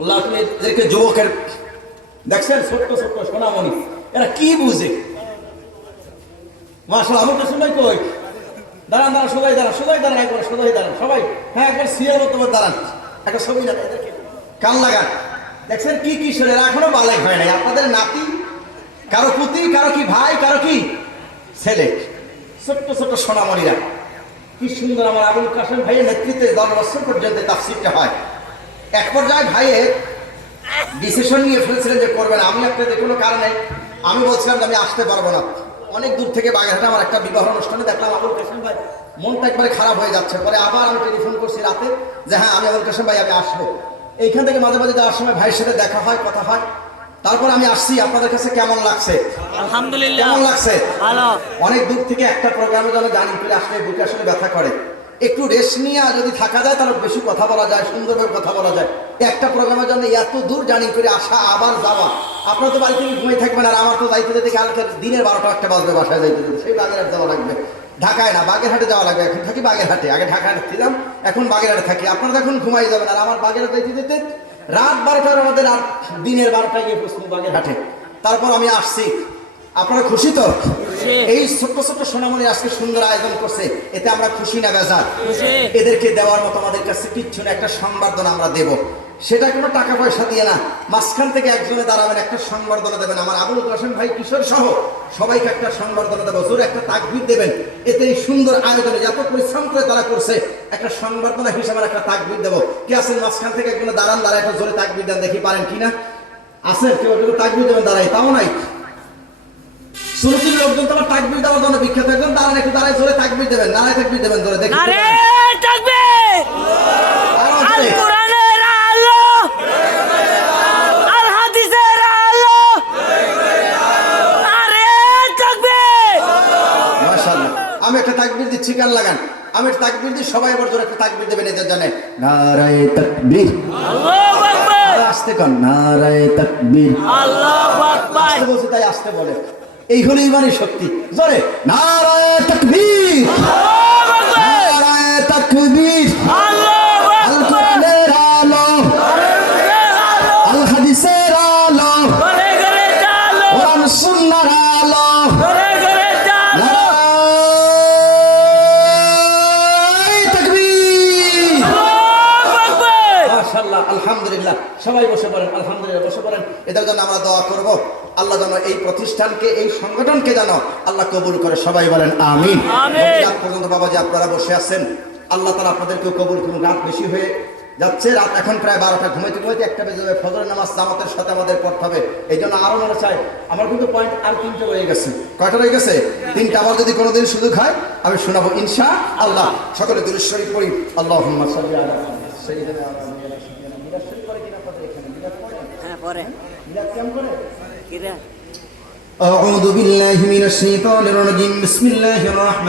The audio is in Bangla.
আল্লাহ তুমি এদেরকে যুবকের দেখছেন ছোট্ট ছোট্ট সোনামণি, এরা কি বুঝে? মাশাআল্লাহ, আমার তো শুনাই কই, দাঁড়ান দাঁড়ান, সবাই দাঁড়ান, সবাই দাঁড়ান, একবার সবাই দাঁড়ান, সবাই, হ্যাঁ একবার সিয়ার মতো দাঁড়ান, একটা ছবি না এদেরকে কান লাগান। দেখছেন কি কি শরীর, এখনো বালেক হয় নাই। আপনাদের নাতি, কারো পুতি, কারো কি ভাই, কারো কি ছেলে, ছোট্ট ছোট্ট সোনামণিরা কি সুন্দর। আমার আবুল কাসেম ভাইয়ের নেতৃত্বে 10 বছর পর্যন্ত তাফসীরটা হয়। এক পর্যায়ে ভাইয়ের ডিসিশন নিয়ে ফেলেছিলেন যে করবেন। আমি আপনাদের কোনো কারণে আমি বলছিলাম যে আমি আসতে পারবো না। অনেক দূর থেকে বাগেরহাটে আমার একটা বিবাহ অনুষ্ঠানে দেখলাম আবুল কাসেম ভাই, মনটা একবারে খারাপ হয়ে যাচ্ছে। পরে আবার আমি টেলিফোন করছি রাতে যে হ্যাঁ আমি আবুল কাসেম ভাই আমি আসবো। এইখান থেকে মাঝে মাঝে যাওয়ার সময় ভাইয়ের সাথে দেখা হয়, কথা হয়। তারপর আমি আসছি। আপনাদের কাছে কেমন লাগছে? আলহামদুলিল্লাহ, কেমন লাগছে? ভালো। অনেক দূর থেকে একটা প্রোগ্রামে যেন জানি করে আসলে বুকে আসলে ব্যথা করে। একটু রেস্ট নিয়ে যদি থাকা যায় তাহলে বেশি কথা বলা যায়, সুন্দরভাবে কথা বলা যায়। একটা প্রোগ্রামের জন্য এত দূর জার্নি করে আসা আবার যাওয়া, আপনার তো বাড়ি থেকে ঘুমিয়ে থাকবেন, আর আমার তো যাইতে যেতে কালকে দিনের 12টা একটা বাজবে বাসায় যাইতে যেতে। সেই বাগেরহাট যাওয়া লাগবে, ঢাকায় না বাগেরহাটে যাওয়া লাগবে। এখন থাকি বাগেরহাটে, আগে ঢাকায় ছিলাম, এখন বাগেরহাটে থাকি। আপনারা এখন ঘুমাই যাবেন, আর আমার বাগেরহাট যাইতে যেতে রাত 12টার আমাদের, আর দিনের 12টায় গিয়ে পৌঁছবো বাগেরহাটে। তারপর আমি আসছি। আপনারা খুশি তো? এই ছোট্ট ছোট্ট সোনামণি আজকে সুন্দর আয়োজন করছে, এতে আমরা খুশি না বেজার? এদেরকে দেওয়ার মতো আমাদের কাছে কিচ্ছু না। একটা সংবর্ধনা আমরা দেব, সেটা কোনো টাকা পয়সা দিয়ে না। মাঝখান থেকে একজনে দাঁড়াবেন, একটা সংবর্ধনা দেবেন। আমার আবুল কাসেম ভাই, কিশোর সহ সবাইকে একটা সংবর্ধনা দেবো, জোরে একটা তাকবীর দেবেন। এতে এই সুন্দর আয়োজনে যত পরিশ্রম করে তারা করছে, একটা সংবর্ধনা হিসাবে একটা তাকবীর দেবো। কি আছেন মাঝখান থেকে একজনে দাঁড়ান, দাঁড়ায় একটা জোরে তাকবীর দেন দেখি, পারেন কিনা? আছেন কেউ? কেউ তাকবীর দেবেন, দাঁড়াই, তাও নাই। সুরতির লোকজন তোমার তাকবীর দেওয়ার জন্য বিখ্যাত। একজন দাঁড়ান, একটু দাঁড়ায় জোরে তাকবীর দেবেন, নারায়ে তাকবীর দেবেন জোরে দেখি। নারায়ে তাকবীর! আল কোরআনের আলো, আল হাদিসের আলো, নারায়ে তাকবীর! মাশাআল্লাহ। আমি একটা তাকবীর দিচ্ছি, কান লাগান। আমি একটা তাকবীর দিই, সবাই এবার জোরে একটা তাকবীর দেবেন এদের জন্য। নারায়ে তাকবীর, আল্লাহু আকবার! আস্তে কর, নারায়ে তাকবীর, আল্লাহু আকবার! আস্তে বলছি তাই আস্তে বলে। এই হলো ইমানের শক্তি। জোরে নারায়ে তাকবীর, নারায়ে তাকবীর, আল কোরআনের আলো, আল হাদিসের আলো, কোরআন সুন্নাহর আলো, নারায়ে তাকবীর। মাশাআল্লাহ, আলহামদুলিল্লাহ। সবাই বসে পড়েন, আলহামদুলিল্লাহ বসে পড়েন। এদের জন্য আমরা দোয়া করব। আল্লাহ যেন এই প্রতিষ্ঠানকে, এই সংগঠনকে যেন আল্লাহ কবুল করে। সবাই বলেন আমিন। রাত পর্যন্ত বাবাজি আপনারা বসে আছেন, আল্লাহ তাআলা আপনাদেরকে কবুল করুন। রাত বেশি হয়ে যাচ্ছে, রাত এখন প্রায় 12টা, ঘুমাইতে ঘুমাইতে 1টা বেজে যাবে। ফজরের নামাজ জামাতের সাথে আমাদের পড়তে হবে। এই জন্য আরো মনে চাই, আমার কিন্তু পয়েন্ট আর 3টে রয়ে গেছে। কয়টা রয়ে গেছে? 3টা। আবার যদি কোনোদিন সুযোগ হয় আমি শোনাবো ইনশাআল্লাহ। সকলে দুরূদ শরীফ পড়ি। আল্লাহুম্মা সাল্লি আলা সাইয়্যিদিনা মিলাদ শরীফ করে কিনা আপনাদের এখানে? মিলাদ পড়ে? হ্যাঁ পড়ে। মিলাদ কেমন করে? কিরা? أعوذ بالله من الشيطان الرجيم. بسم الله الرحمن